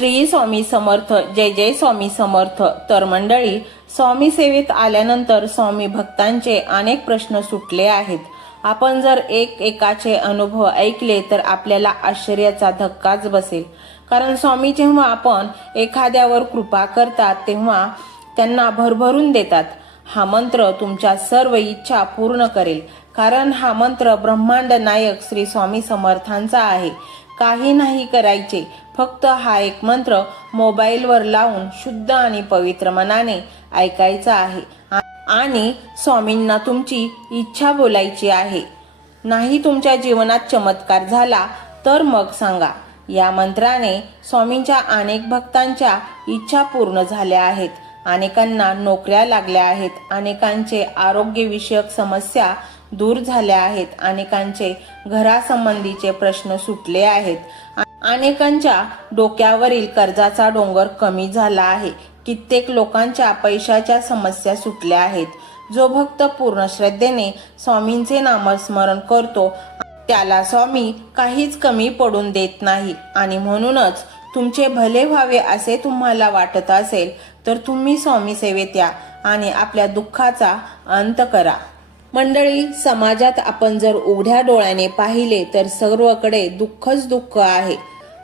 श्री स्वामी समर्थ. जय जय स्वामी समर्थ. तर मंडळी, स्वामी सेवेत आल्यानंतर स्वामी भक्तांचे अनेक प्रश्न सुटले आहेत. आपण जर एकाचे अनुभव ऐकले तर आपल्याला आश्चर्याचा धक्काच बसेल. कारण स्वामी जेव्हा आपण एखाद्यावर कृपा करतात तेव्हा त्यांना भरभरून देतात. हा मंत्र तुमच्या सर्व इच्छा पूर्ण करेल. कारण हा मंत्र ब्रह्मांड नायक श्री स्वामी समर्थांचा आहे. काही नाही करायचे, फक्त हा एक मंत्र मोबाईलवर लावून शुद्ध आणि पवित्र मनाने ऐकायचा आहे आणि स्वामींना तुमची इच्छा बोलायची आहे. नाही तुमच्या जीवनात चमत्कार झाला तर मग सांगा. या मंत्राने स्वामींच्या अनेक भक्तांच्या इच्छा पूर्ण झाल्या आहेत. अनेकांना नोकऱ्या लागल्या आहेत. अनेकांचे आरोग्यविषयक समस्या दूर झाल्या आहेत. अनेकांचे घरासंबंधीचे प्रश्न सुटले आहेत. अनेकांच्या डोक्यावरील कर्जाचा डोंगर कमी झाला आहे. कित्येक लोकांच्या पैशाच्या समस्या सुटल्या आहेत. जो भक्त पूर्ण श्रद्धेने स्वामींचे नामस्मरण करतो त्याला स्वामी काहीच कमी पडून देत नाही. आणि म्हणूनच तुमचे भले व्हावे असे तुम्हाला वाटत असेल तर तुम्ही स्वामी सेवेत या आणि आपल्या दुःखाचा अंत करा. मंडळी, समाजात आपण जर उघड्या डोळ्याने पाहिले तर सर्वकडे दुःखच दुःख आहे,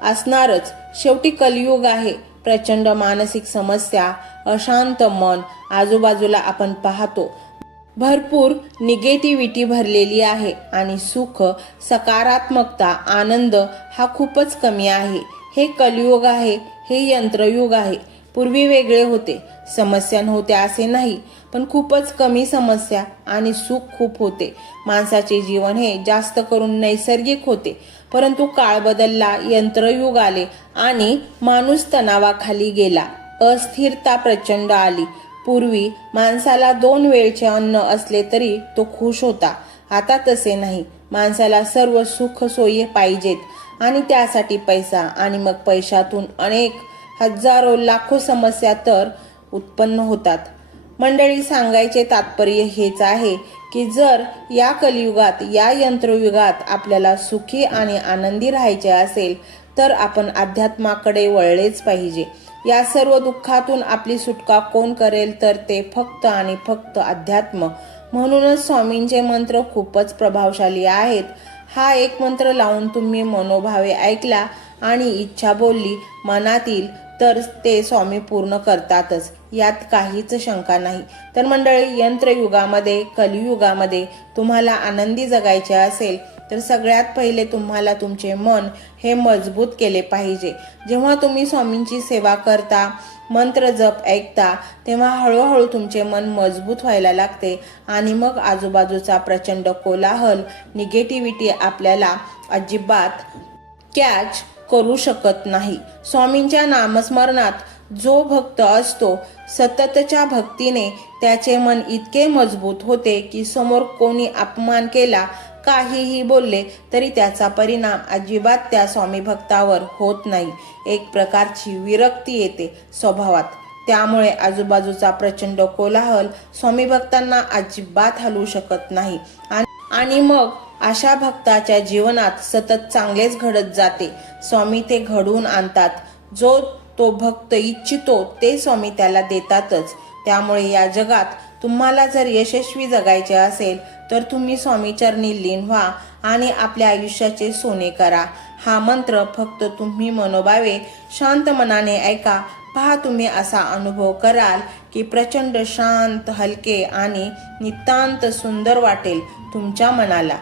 असणारच. शेवटी कलियुग आहे. प्रचंड मानसिक समस्या, अशांत मन आजूबाजूला आपण पाहतो. भरपूर निगेटिव्हिटी भरलेली आहे आणि सुख, सकारात्मकता, आनंद हा खूपच कमी आहे. हे कलियुग आहे. हे यंत्रयुग आहे. पूर्वी वेगळे होते. समस्या नव्हत्या असे नाही, पण खूपच कमी समस्या आणि सुख खूप होते. माणसाचे जीवन हे जास्त करून नैसर्गिक होते. परंतु काळ बदलला, यंत्रयुग आले आणि माणूस तणावाखाली गेला. अस्थिरता प्रचंड आली. पूर्वी माणसाला 2 वेळचे अन्न असले तरी तो खुश होता. आता तसे नाही. माणसाला सर्व सुख सोयी पाहिजेत आणि त्यासाठी पैसा, आणि मग पैशातून अनेक हजारो लाखो समस्या तर उत्पन्न होतात. मंडळी, सांगायचे तात्पर्य हेच आहे की जर या कलियुगात, या यंत्रयुगात आपल्याला सुखी आणि आनंदी राहायचे असेल तर आपण अध्यात्माकडे वळलेच पाहिजे. या सर्व दुःखातून आपली सुटका कोण करेल तर ते फक्त आणि फक्त अध्यात्म. म्हणूनच स्वामींचे मंत्र खूपच प्रभावशाली आहेत. हा एक मंत्र लावून तुम्ही मनोभावे ऐकला आणि इच्छा बोलली मनातील तर ते स्वामी पूर्ण करतातच, यात काहीच शंका नाही. तर मंडळी, यंत्रयुगामध्ये, कलियुगामध्ये तुम्हाला आनंदी जगायचे असेल तर सगळ्यात पहिले तुम्हाला तुमचे मन हे मजबूत केले पाहिजे. जेव्हा तुम्ही स्वामींची सेवा करता, मंत्र जप ऐकता, तेव्हा हळूहळू तुमचे मन मजबूत व्हायला लागते आणि मग आजूबाजूचा प्रचंड कोलाहल, निगेटिव्हिटी आपल्याला अजिबात कॅच करू शकत नाही. स्वामींच्या नामस्मरणात जो भक्त असतो, सततच्या भक्तीने त्याचे मन इतके मजबूत होते की समोर कोणी अपमान केला, काहीही बोलले तरी त्याचा परिणाम अजिबात त्या स्वामी भक्तावर होत नाही. एक प्रकारची विरक्ती येते स्वभावात. त्यामुळे आजूबाजूचा प्रचंड कोलाहल स्वामी भक्तांना अजिबात हलवू शकत नाही आणि मग अशा भक्ताच्या जीवनात सतत चांगलेच घडत जाते. स्वामी ते घडवून आणतात. जो तो भक्त इच्छितो ते स्वामी त्याला देतातच. त्यामुळे या जगात तुम्हाला जर यशस्वी जगायचे असेल तर तुम्ही स्वामीचरणी लीन व्हा आणि आपल्या आयुष्याचे सोने करा. हा मंत्र फक्त तुम्ही मनोभावे शांत मनाने ऐका. पहा, तुम्ही असा अनुभव कराल की प्रचंड शांत, हलके आणि नितांत सुंदर वाटेल तुमच्या मनाला.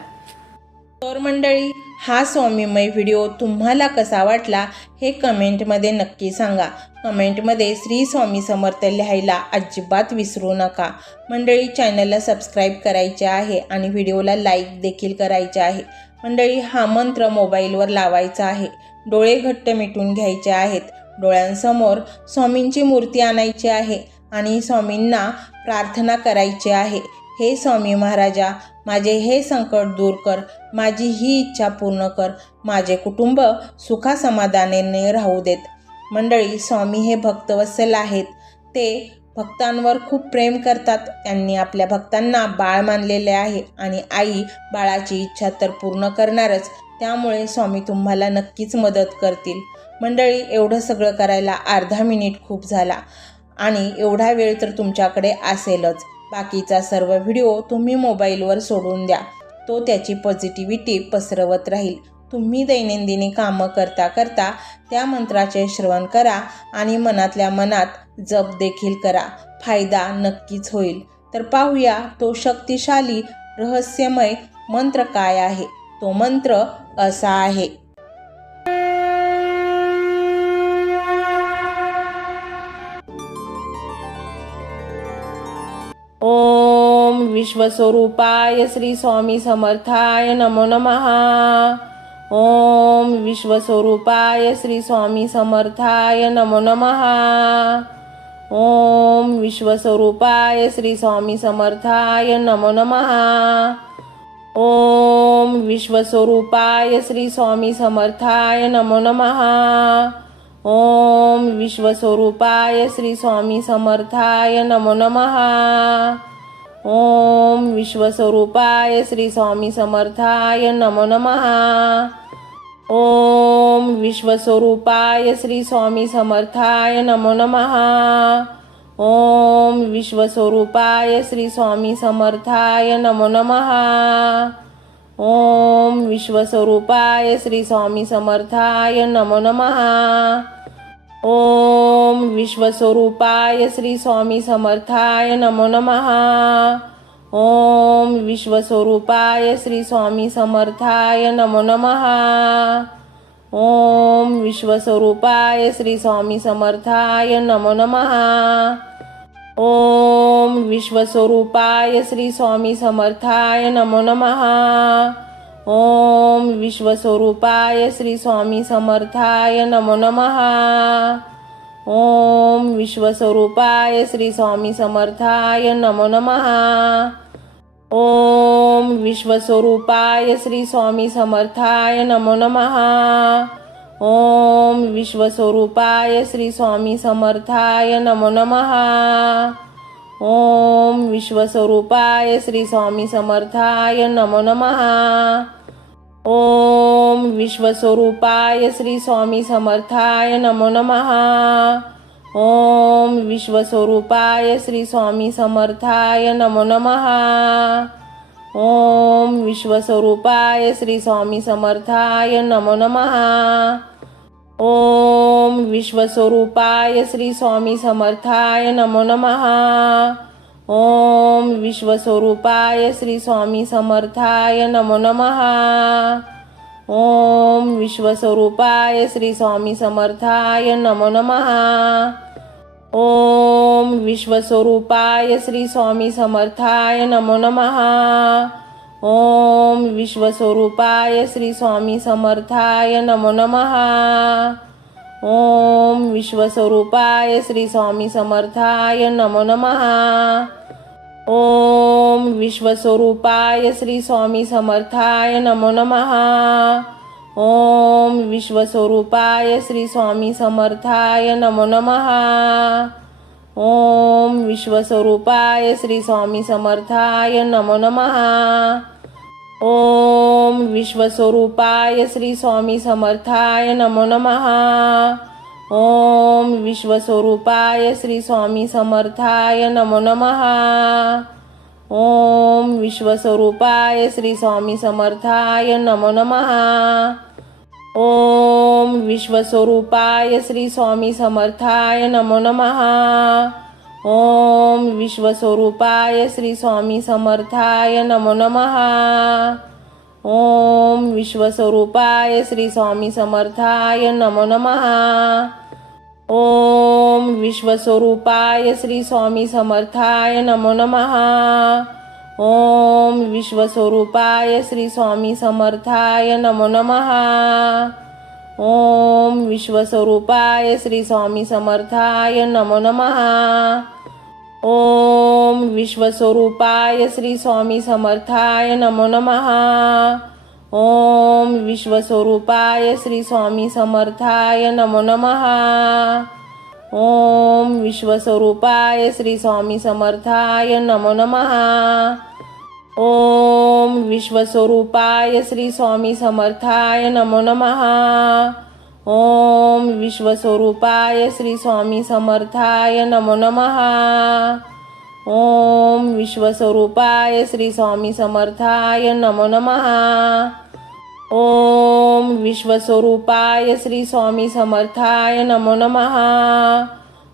तर मंडळी, हा स्वामीमय व्हिडिओ तुम्हाला कसा वाटला हे कमेंटमध्ये नक्की सांगा. कमेंटमध्ये श्री स्वामी समर्थ लिहायला अजिबात विसरू नका. मंडळी, चॅनलला सबस्क्राईब करायचे आहे आणि व्हिडिओला लाईक देखील करायचे आहे. मंडळी, हा मंत्र मोबाईलवर लावायचा आहे. डोळे घट्ट मिटून घ्यायचे आहेत. डोळ्यांसमोर स्वामींची मूर्ती आणायची आहे आणि स्वामींना प्रार्थना करायची आहे. हे स्वामी महाराजा, माझे हे संकट दूर कर. माझी ही इच्छा पूर्ण कर. माझे कुटुंब सुखासमाधानाने राहू देत. मंडळी, स्वामी हे भक्तवत्सल आहेत. ते भक्तांवर खूप प्रेम करतात. त्यांनी आपल्या भक्तांना बाळ मानलेले आहे आणि आई बाळाची इच्छा तर पूर्ण करणारच. त्यामुळे स्वामी तुम्हाला नक्कीच मदत करतील. मंडळी, एवढं सगळं करायला अर्धा मिनिट खूप झाला आणि एवढा वेळ तर तुमच्याकडे असेलच. बाकीचा सर्व व्हिडिओ तुम्ही मोबाईलवर सोडून द्या, तो त्याची पॉझिटिव्हिटी पसरवत राहील. तुम्ही दैनंदिनी कामं करता करता त्या मंत्राचे श्रवण करा आणि मनातल्या मनात जप देखील करा. फायदा नक्कीच होईल. तर पाहूया तो शक्तिशाली रहस्यमय मंत्र काय आहे. तो मंत्र असा आहे. ओम विश्वस्वरूपाय श्री स्वामी समर्थाय नमो नमः. ओम विश्वस्वरूपाय श्री स्वामी समर्थाय नमो नमः. ओम विश्वस्वरूपाय श्री स्वामी समर्थाय नमो नमः. ओम विश्वस्वरूपाय श्री स्वामी समर्थाय नमो नमः. ओम विश्वस्वरूपाय श्री स्वामी समर्थाय नमो नमः. ओम विश्वस्वरूपाय श्री स्वामी समर्थाय नमो नमः. ओम विश्वस्वरूपाय श्री स्वामी समर्थाय नमो नमः. ओम विश्वस्वरूपाय श्री स्वामी समर्थाय नमो नमः. ओम विश्वस्वरूपाय श्री स्वामी समर्थाय नमो नमः. ओम विश्वस्वरूपाय श्री स्वामी समर्थाय नमो नमः. ओम विश्वस्वरूपाय श्री स्वामी समर्थाय नमो नमः. ओम विश्वस्वरूपाय श्री स्वामी समर्थाय नमो नमः. ओम विश्वस्वरूपाय श्री स्वामी समर्थाय नमो नमः. ओम विश्वस्वरूपाय श्री स्वामी समर्थाय नमो नमः. ओम विश्वस्वरूपाय श्री स्वामी समर्थाय नमो नमः. ओम विश्वस्वरूपाय श्री स्वामी समर्थाय नमो नमः. ओम विश्वस्वरूपाय श्री स्वामी समर्थाय नमो नमः. ओम विश्वस्वरूपाय श्री स्वामी समर्थाय नमो नमः. ओम विश्वस्वरूपाय श्री स्वामी समर्थाय नमो नमः. ओम विश्वस्वरूपाय श्री स्वामी समर्थाय नमो नमः. ओम विश्वस्वरूपाय श्री स्वामी समर्थाय नमो नमः. ओम विश्वस्वरूपाय श्री स्वामी समर्थाय नमो नमः. ओम विश्वस्वरूपाय श्री स्वामी समर्थाय नमो नमः. ओम विश्वस्वरूपाय श्री स्वामी समर्थाय नमो नमः. ओम विश्वस्वरूपाय श्री स्वामी समर्थाय नमो नमः. ओम विश्वस्वरूपाय श्री स्वामी समर्थाय नमो नमः. ओम विश्वस्वरूपाय श्री स्वामी समर्थाय नमो नमः. ओम विश्वस्वरूपाय श्री स्वामी समर्थाय नमो नमः. ओम विश्वस्वरूपाय श्री स्वामी समर्थाय नमो नमः. ओम विश्वस्वरूपाय श्री स्वामी समर्थाय नमो नमः. ओम विश्वस्वरूपाय श्री स्वामी समर्थाय नमो नमः. ओम विश्वस्वरूपाय श्री स्वामी समर्थाय नमो नमः. ओम विश्वस्वरूपाय श्री स्वामी समर्थाय नमो नमः. ओम विश्वस्वरूपाय श्री स्वामी समर्थाय नमो नमः. ओम विश्वस्वरूपाय श्री स्वामी समर्थाय नमो नमः. ओम विश्वस्वरूपाय श्री स्वामी समर्थाय नमो नमः. ओम विश्वस्वरूपाय श्री स्वामी समर्थाय नमो नमः. ओम विश्वस्वरूपाय श्री स्वामी समर्थाय नमो नमः. ओम विश्वस्वरूपाय श्री स्वामी समर्थाय नमो नमः. ओम विश्वस्वरूपाय श्री स्वामी समर्थाय नमो नमः. ओम विश्वस्वरूपाय श्री स्वामी समर्थाय नमो नमः. ओम विश्वस्वरूपाय श्री स्वामी समर्थाय नमो नमः. ओम विश्वस्वरूपाय श्री स्वामी समर्थाय नमो नमः. ओम विश्वस्वरूपाय श्री स्वामी समर्थाय नमो नमः। ओम विश्वस्वरूपाय श्री स्वामी समर्थाय नमो नमः। ओम विश्वस्वरूपाय श्री स्वामी समर्थाय नमो नमः।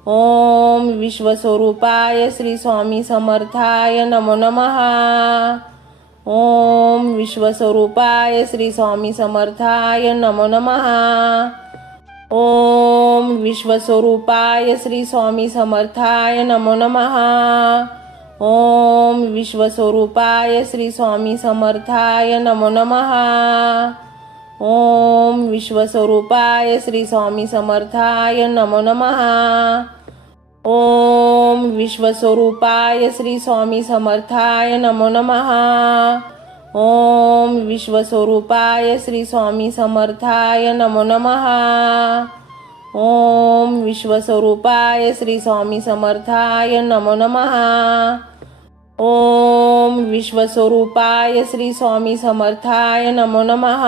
ओम विश्वस्वरूपाय श्री स्वामी समर्थाय नमो नमः। ओम विश्वस्वरूपाय श्री स्वामी समर्थाय नमो नमः। ओम विश्वस्वरूपाय श्री स्वामी समर्थाय नमो नमः। ओम विश्वस्वरूपाय श्री स्वामी समर्थाय नमो नमः। ओम विश्वस्वरूपाय श्री स्वामी समर्थाय नमो नमः। ओम विश्वस्वरूपाय श्री स्वामी समर्थाय नमो नमः। ओम विश्वस्वरूपाय श्री स्वामी समर्थाय नमो नमः। ओम विश्वस्वरूपाय श्री स्वामी समर्थाय नमो नमः। ओम विश्वस्वरूपाय श्री स्वामी समर्थाय नमो नमः।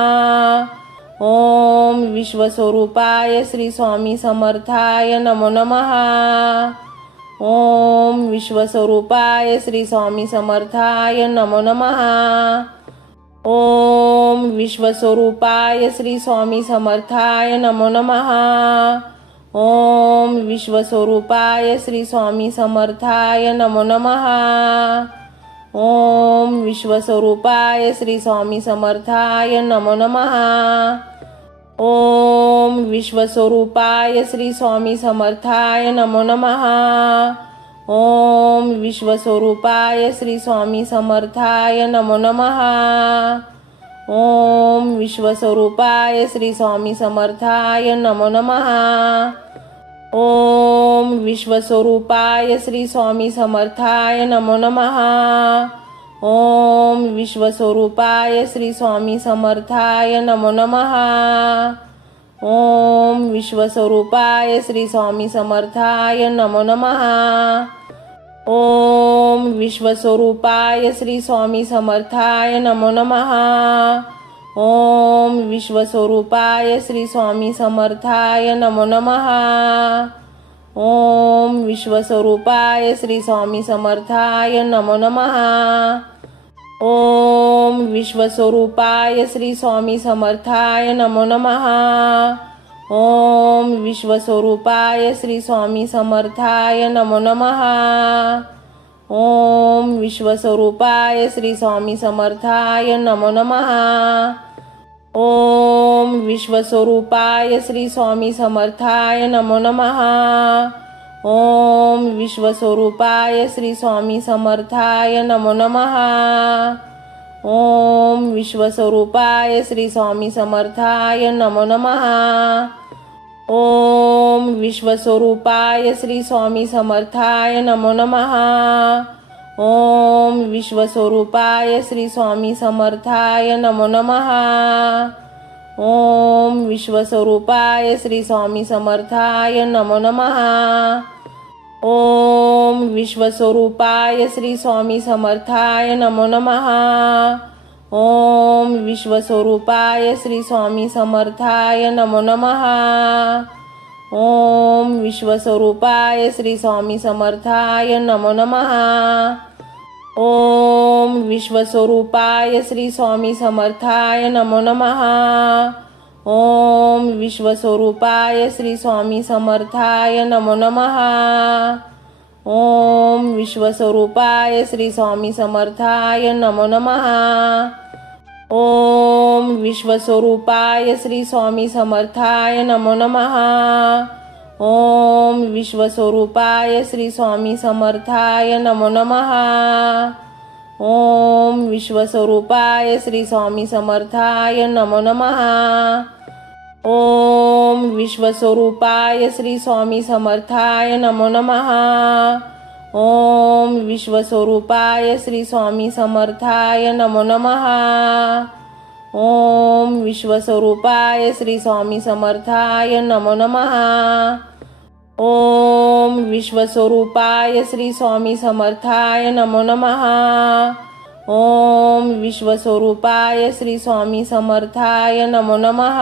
ओम विश्वस्वरूपाय श्री स्वामी समर्थाय नमो नमः। ओम विश्वस्वरूपाय श्री स्वामी समर्थाय नमो नमः। ओम विश्वस्वरूपाय श्री स्वामी समर्थाय नमो नमः। ओम विश्वस्वरूपाय श्री स्वामी समर्थाय नमो नमः। ओम विश्वस्वरूपाय श्री स्वामी समर्थाय नमो नमः। ओम विश्वस्वरूपाय श्री स्वामी समर्थाय नमो नमः। ओम विश्वस्वरूपाय श्री स्वामी समर्थाय नमो नमः। ओम विश्वस्वरूपाय श्री स्वामी समर्थाय नमो नमः। ओम विश्वस्वरूपाय श्री स्वामी समर्थाय नमो नमः। ओम विश्वस्वरूपाय श्री स्वामी समर्थाय नमो नमः। ओम विश्वस्वरूपाय श्री स्वामी समर्थाय नमो नमः। ओम विश्वस्वरूपाय श्री स्वामी समर्थाय नमो नमः। ओम विश्वस्वरूपाय श्री स्वामी समर्थाय नमो नमः। ओम विश्वस्वरूपाय श्री स्वामी समर्थाय नमो नमः। ओम विश्वस्वरूपाय श्री स्वामी समर्थाय नमो नमः। ओम विश्वस्वरूपाय श्री स्वामी समर्थाय नमो नमः। ओम विश्वस्वरूपाय श्री स्वामी समर्थाय नमो नमः। ओम विश्वस्वरूपाय श्री स्वामी समर्थाय नमो नमः। ओम विश्वस्वरूपाय श्री स्वामी समर्थाय नमो नमः। ओम विश्वस्वरूपाय श्री स्वामी समर्थाय नमो नमः। ओम विश्वस्वरूपाय श्री स्वामी समर्थाय नमो नमः। ओम विश्वस्वरूपाय श्री स्वामी समर्थाय नमो नमः। ओम विश्वस्वरूपाय श्री स्वामी समर्थाय नमो नमः। ओम विश्वस्वरूपाय श्री स्वामी समर्थाय नमो नमः। ओम विश्वस्वरूपाय श्री स्वामी समर्थाय नमो नमः। ओम विश्वस्वरूपाय श्री स्वामी समर्थाय नमो नमः। ओम विश्वस्वरूपाय श्री स्वामी समर्थाय नमो नमः। ओम विश्वस्वरूपाय श्री स्वामी समर्थाय नमो नमः। ओम विश्वस्वरूपाय श्री स्वामी समर्थाय नमो नमः। ओम विश्वस्वरूपाय श्री स्वामी समर्थाय नमो नमः। ओम विश्वस्वरूपाय श्री स्वामी समर्थाय नमो नमः। ओम विश्वस्वरूपाय श्री स्वामी समर्थाय नमो नमः। ओम विश्वस्वरूपाय श्री स्वामी समर्थाय नमो नमः। ओम विश्वस्वरूपाय श्री स्वामी समर्थाय नमो नमः। ओम विश्वस्वरूपाय श्री स्वामी समर्थाय नमो नमः। ओम विश्वस्वरूपाय श्री स्वामी समर्थाय नमो नमः। ओम विश्वस्वरूपाय श्री स्वामी समर्थाय नमो नमः।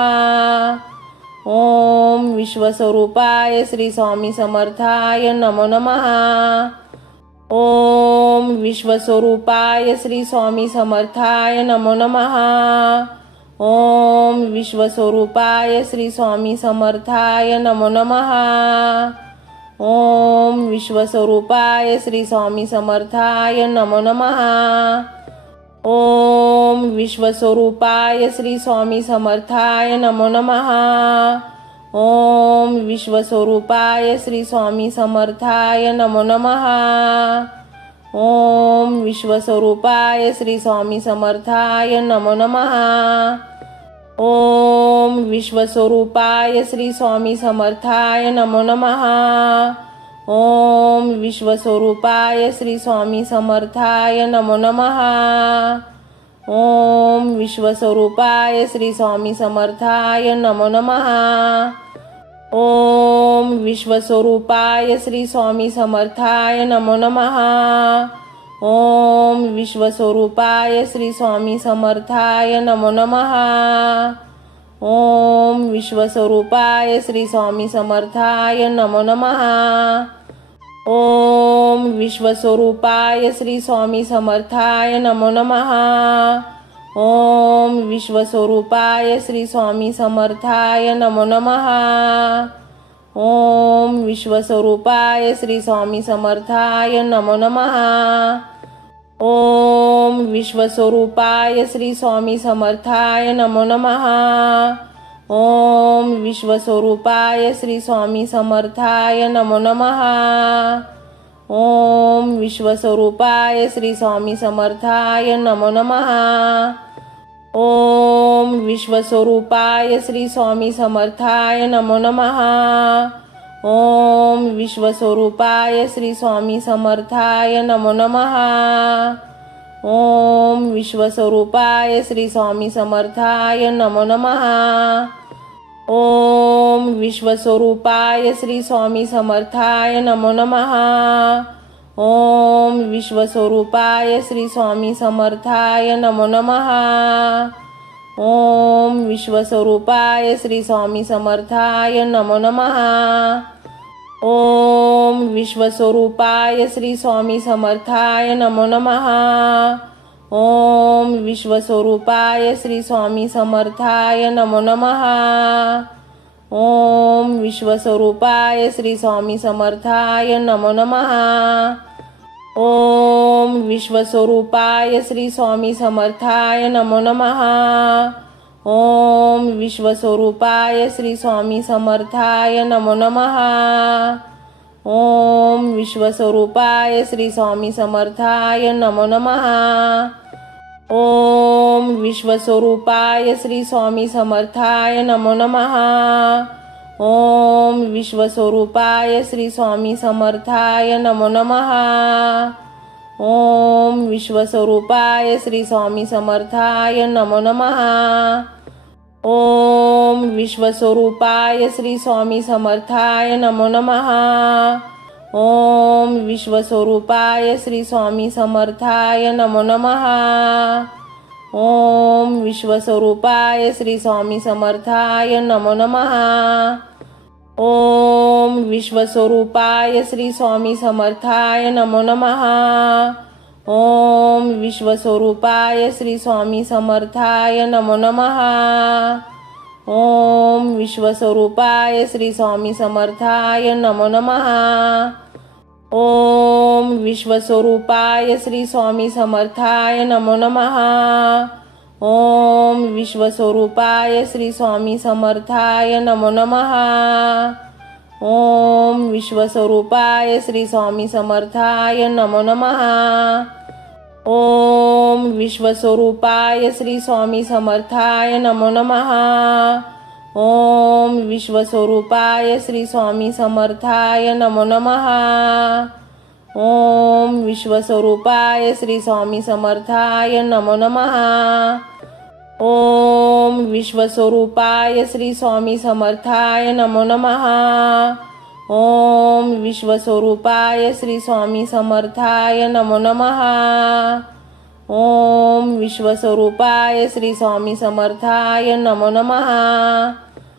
ओम विश्वस्वरूपाय श्री स्वामी समर्थाय नमो नमः। ओम विश्वस्वरूपाय श्री स्वामी समर्थाय नमो नमः। ओम विश्वस्वरूपाय श्री स्वामी समर्थाय नमो नमः। ओम विश्वस्वरूपाय श्री स्वामी समर्थाय नमो नमः। ओम विश्वस्वरूपाय श्री स्वामी समर्थाय नमो नमः। ओम विश्वस्वरूपाय श्री स्वामी समर्थाय नमो नमः। ओम विश्वस्वरूपाय श्री स्वामी समर्थाय नमो नमः। ओम विश्वस्वरूपाय श्री स्वामी समर्थाय नमो नमः। ओम विश्वस्वरूपाय श्री स्वामी समर्थाय नमो नमः। ओम विश्वस्वरूपाय श्री स्वामी समर्थाय नमो नमः। ओम विश्वस्वरूपाय श्री स्वामी समर्थाय नमो नमः। ओम विश्वस्वरूपाय श्री स्वामी समर्थाय नमो नमः। ओम विश्वस्वरूपाय श्री स्वामी समर्थाय नमो नमः। ओम विश्वस्वरूपाय श्री स्वामी समर्थाय नमो नमः। ओम विश्वस्वरूपाय श्री स्वामी समर्थाय नमो नमः। ओम विश्वस्वरूपाय श्री स्वामी समर्थाय नमो नमः। ओम विश्वस्वरूपाय श्री स्वामी समर्थाय नमो नमः। ओम विश्वस्वरूपाय श्री स्वामी समर्थाय नमो नमः। ओम विश्वस्वरूपाय श्री स्वामी समर्थाय नमो नमः। ओम विश्वस्वरूपाय श्री स्वामी समर्थाय नमो नमः। ओम विश्वस्वरूपाय श्री स्वामी समर्थाय नमो नमः। ओम विश्वस्वरूपाय श्री स्वामी समर्थाय नमो नमः। ओम विश्वस्वरूपाय श्री स्वामी समर्थाय नमो नमः। ओम विश्वस्वरूपाय श्री स्वामी समर्थाय नमो नमः। ओम विश्वस्वरूपाय श्री स्वामी समर्थाय नमो नमः। ओम विश्वस्वरूपाय श्री स्वामी समर्थाय नमो नमः। ओम विश्वस्वरूपाय श्री स्वामी समर्थाय नमो नमः। ओम विश्वस्वरूपाय श्री स्वामी समर्थाय नमो नमः। ओम विश्वस्वरूपाय श्री स्वामी समर्थाय नमो नमः। ओम विश्वस्वरूपाय श्री स्वामी समर्थाय नमो नमः। ओम विश्वस्वरूपाय श्री स्वामी समर्थाय नमो नमः। ओम विश्वस्वरूपाय श्री स्वामी समर्थाय नमो नमः। ओम विश्वस्वरूपाय श्री स्वामी समर्थाय नमो नमः। ओम विश्वस्वरूपाय श्री स्वामी समर्थाय नमो नमः। ओम विश्वस्वरूपाय श्री स्वामी समर्थाय नमो नमः। ओम विश्वस्वरूपाय श्री स्वामी समर्थाय नमो नमः। ओम विश्वस्वरूपाय श्री स्वामी समर्थाय नमो नमः। ओम विश्वस्वरूपाय श्री स्वामी समर्थाय नमो नमः। ओम विश्वस्वरूपाय श्री स्वामी समर्थाय नमो नमः। ओम विश्वस्वरूपाय श्री स्वामी समर्थाय नमो नमः। ओम विश्वस्वरूपाय श्री स्वामी समर्थाय नमो नमः। ओम विश्वस्वरूपाय श्री स्वामी समर्थाय नमो नमः। ओम विश्वस्वरूपाय श्री स्वामी समर्थाय नमो नमः। ओम विश्वस्वरूपाय श्री स्वामी समर्थाय नमो नमः। ओम विश्वस्वरूपाय श्री स्वामी समर्थाय नमो नमः। ओम विश्वस्वरूपाय श्री स्वामी समर्थाय नमो नमः। ओम विश्वस्वरूपाय श्री स्वामी समर्थाय नमो नमः। ओम विश्वस्वरूपाय श्री स्वामी समर्थाय नमो नमः। ओम विश्वस्वरूपाय श्री स्वामी समर्थाय नमो नमः।